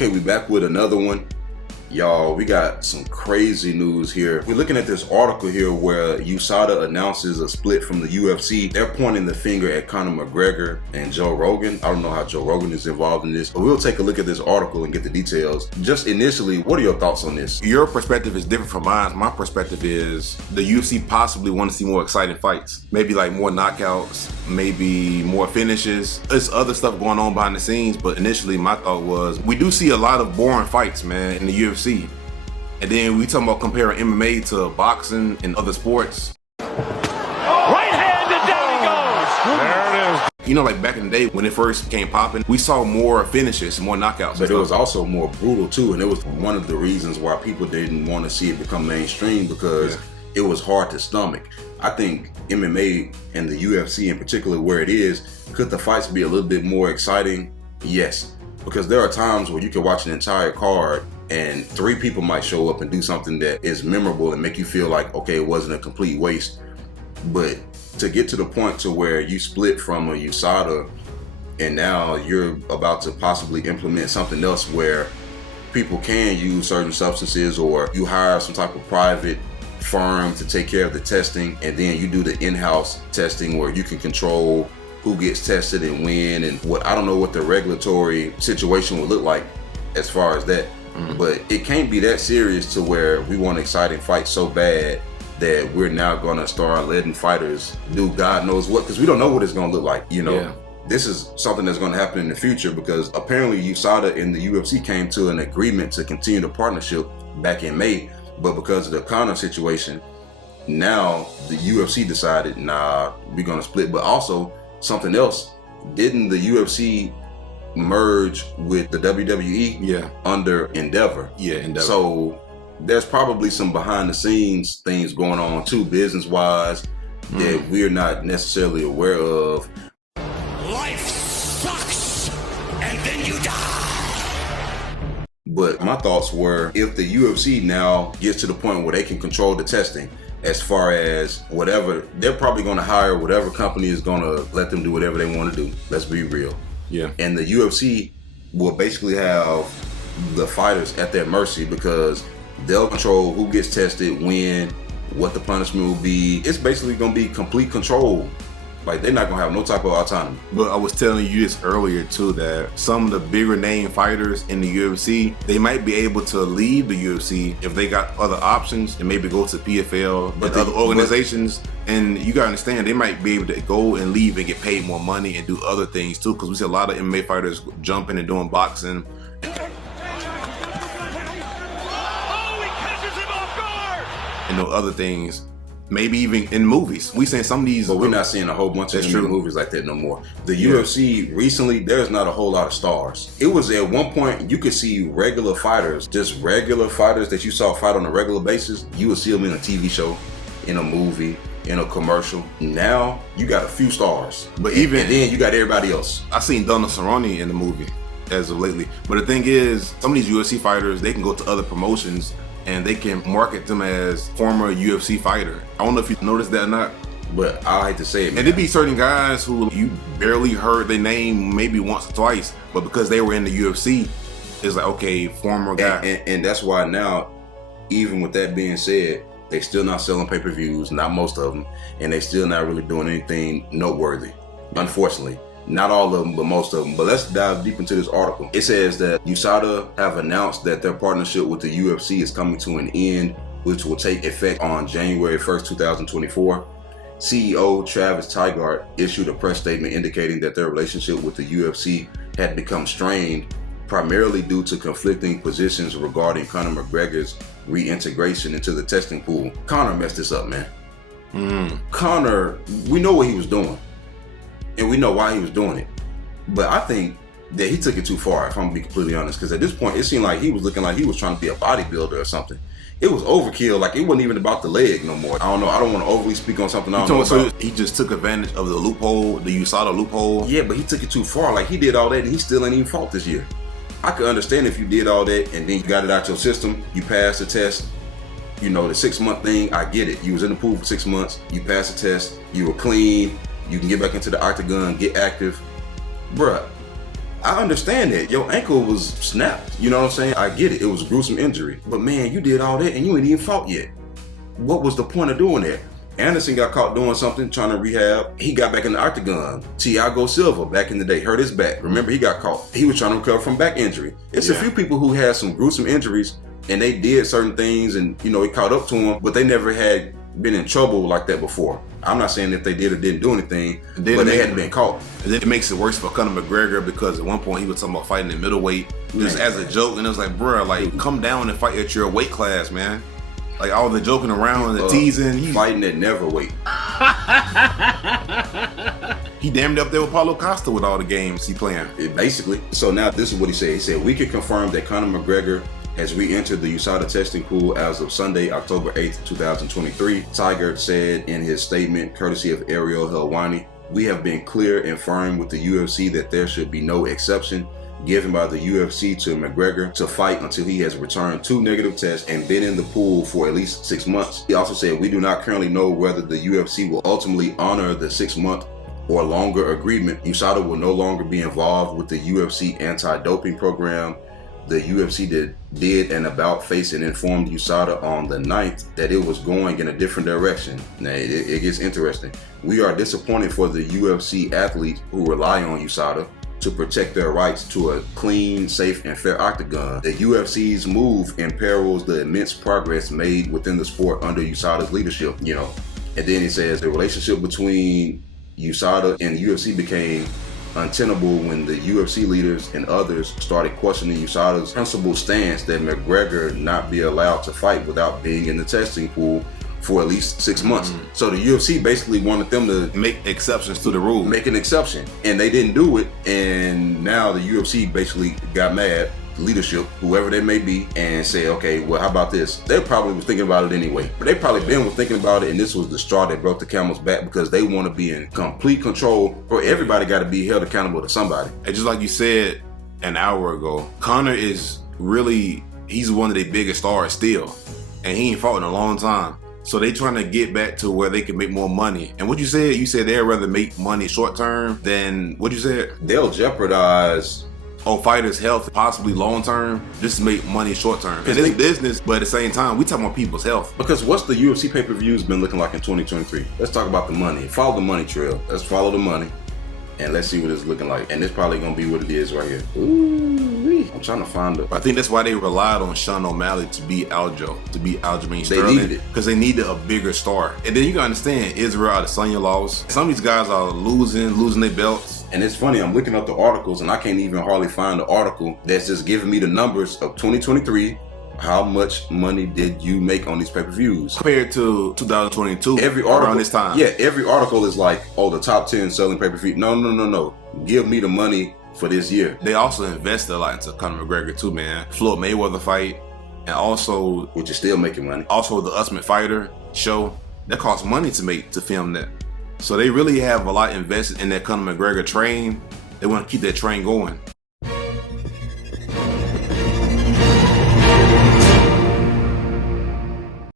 Okay, we back with another one. Y'all, we got some crazy news here. We're looking at this article here where USADA announces a split from the UFC. They're pointing the finger at Conor McGregor and Joe Rogan. I don't know how Joe Rogan is involved in this, but we'll take a look at this article and get the details. Just initially, what are your thoughts on this? Your perspective is different from mine. My perspective is the UFC possibly want to see more exciting fights. Maybe like more knockouts, maybe more finishes. There's other stuff going on behind the scenes, but initially my thought was we do see a lot of boring fights, man, in the UFC. And then we talking about comparing MMA to boxing and other sports. Right hand and down he goes. There it is. You know, like back in the day when it first came popping, we saw more finishes, more knockouts. But it was also more brutal too, and it was one of the reasons why people didn't want to see it become mainstream, because it was hard to stomach. I think MMA and the UFC in particular, where it is, could the fights be a little bit more exciting? Yes, because there are times where you can watch an entire card and 3 people might show up and do something that is memorable and make you feel like, okay, it wasn't a complete waste. But to get to the point to where you split from a USADA and now you're about to possibly implement something else where people can use certain substances, or you hire some type of private firm to take care of the testing, and then you do the in-house testing where you can control who gets tested and when and what. I don't know what the regulatory situation would look like as far as that. But it can't be that serious to where we want exciting fights so bad that we're now gonna start letting fighters do God knows what, because we don't know what it's gonna look like, you know. Yeah. This is something that's gonna happen in the future, because apparently USADA and the UFC came to an agreement to continue the partnership back in May, but because of the Conor situation, now the UFC decided, nah, we're gonna split. But also something else, didn't the UFC merge with the WWE under Endeavor? Endeavor. So there's probably some behind the scenes things going on too, business wise, that we're not necessarily aware of. Life sucks, and then you die. But my thoughts were, if the UFC now gets to the point where they can control the testing, as far as whatever, they're probably going to hire whatever company is going to let them do whatever they want to do. Let's be real. Yeah. And the UFC will basically have the fighters at their mercy, because they'll control who gets tested, when, what the punishment will be. It's basically going to be complete control. Like, they're not going to have no type of autonomy. But I was telling you this earlier too, that some of the bigger name fighters in the UFC, they might be able to leave the UFC if they got other options and maybe go to PFL and other organizations. And you gotta understand, they might be able to go and leave and get paid more money and do other things too, because we see a lot of MMA fighters jumping and doing boxing. Oh, he catches him off guard. And do other things. Maybe even in movies. We saying some of these, but we're not seeing a whole bunch of movies like that no more. The UFC recently, there's not a whole lot of stars. It was at one point you could see regular fighters, just regular fighters that you saw fight on a regular basis. You would see them in a TV show, in a movie, in a commercial. Now you got a few stars, but and then you got everybody else. I seen Donna Cerrone in the movie as of lately. But the thing is, some of these UFC fighters, they can go to other promotions and they can market them as former UFC fighter. I don't know if you noticed that or not. But I hate to say it, man. And there'd be certain guys who you barely heard their name maybe once or twice, but because they were in the UFC, it's like, okay, former guy. And that's why now, even with that being said, they still not selling pay-per-views, not most of them, and they still not really doing anything noteworthy, unfortunately. Not all of them, but most of them. But let's dive deep into this article. It says that USADA have announced that their partnership with the UFC is coming to an end, which will take effect on January 1st, 2024. CEO Travis Tygart issued a press statement indicating that their relationship with the UFC had become strained, primarily due to conflicting positions regarding Conor McGregor's reintegration into the testing pool. Conor messed this up, man. Conor, we know what he was doing, and we know why he was doing it. But I think that he took it too far, if I'm gonna be completely honest, because at this point, it seemed like he was looking like he was trying to be a bodybuilder or something. It was overkill. Like, it wasn't even about the leg no more. I don't know. I don't want to overly speak on something I don't know about. So he just took advantage of the loophole, the USADA loophole. Yeah, but he took it too far. Like, he did all that and he still ain't even fought this year. I could understand if you did all that and then you got it out your system, you passed the test. You know, the 6-month thing, I get it. You was in the pool for 6 months, you passed the test, you were clean, you can get back into the octagon, get active. Bruh, I understand that. Your ankle was snapped. You know what I'm saying? I get it. It was a gruesome injury. But man, you did all that and you ain't even fought yet. What was the point of doing that? Anderson got caught doing something, trying to rehab. He got back in the octagon. Thiago Silva, back in the day, hurt his back. Remember, he got caught. He was trying to recover from back injury. It's a few people who had some gruesome injuries and they did certain things and, it caught up to them, but they never had been in trouble like that before. I'm not saying if they did or didn't do anything, but they hadn't been caught. And then it makes it worse for Conor McGregor because at one point he was talking about fighting in middleweight just as a joke, and it was like, bruh, like, come down and fight at your weight class, man. Like all the joking around and the teasing. Fighting at never weight. He damned up there with Paulo Costa with all the games he playing. Basically. So now this is what he said. He said, we can confirm that Conor McGregor has re-entered the USADA testing pool as of Sunday, October 8th, 2023. Tiger said in his statement, courtesy of Ariel Helwani, we have been clear and firm with the UFC that there should be no exception given by the UFC to McGregor to fight until he has returned 2 negative tests and been in the pool for at least 6 months. He also said, we do not currently know whether the UFC will ultimately honor the 6-month or longer agreement. USADA will no longer be involved with the UFC anti-doping program. The UFC did an about face and informed USADA on the 9th that it was going in a different direction. Now, it gets interesting. We are disappointed for the UFC athletes who rely on USADA to protect their rights to a clean, safe, and fair octagon. The UFC's move imperils the immense progress made within the sport under USADA's leadership, And then it says the relationship between USADA and UFC became untenable when the UFC leaders and others started questioning USADA's principled stance that McGregor not be allowed to fight without being in the testing pool for at least 6 months. So the UFC basically wanted them to make exceptions to the rule. Make an exception. And they didn't do it. And now the UFC basically got mad, leadership, whoever they may be, and say, okay, well, how about this? They probably was thinking about it anyway. But they probably was thinking about it, and this was the straw that broke the camel's back because they want to be in complete control, or everybody got to be held accountable to somebody. And just like you said an hour ago, Conor is really, he's one of their biggest stars still. And he ain't fought in a long time. So they trying to get back to where they can make more money. And what you said they'd rather make money short term than, what you said? They'll jeopardize fighters' health, possibly long term, just to make money short term. Because it's business, but at the same time, we talking about people's health. Because what's the UFC pay-per-views been looking like in 2023? Let's talk about the money. Follow the money trail. Let's follow the money. And let's see what it's looking like. And it's probably going to be what it is right here. Ooh, I'm trying to find it. I think that's why they relied on Sean O'Malley to beat Aljamain Sterling. They needed it. Because they needed a bigger star. And then you can understand, Israel Adesanya lost. Some of these guys are losing their belts. And it's funny, I'm looking up the articles and I can't even hardly find the article that's just giving me the numbers of 2023. How much money did you make on these pay-per-views? Compared to 2022, every article, around this time. Yeah, every article is like, the top 10 selling pay-per-view. No. Give me the money for this year. They also invested a lot into Conor McGregor too, man. Floyd Mayweather fight, and also... Which is still making money. Also the Ultimate Fighter show. That costs money to film that. So they really have a lot invested in that Conor McGregor train. They want to keep that train going.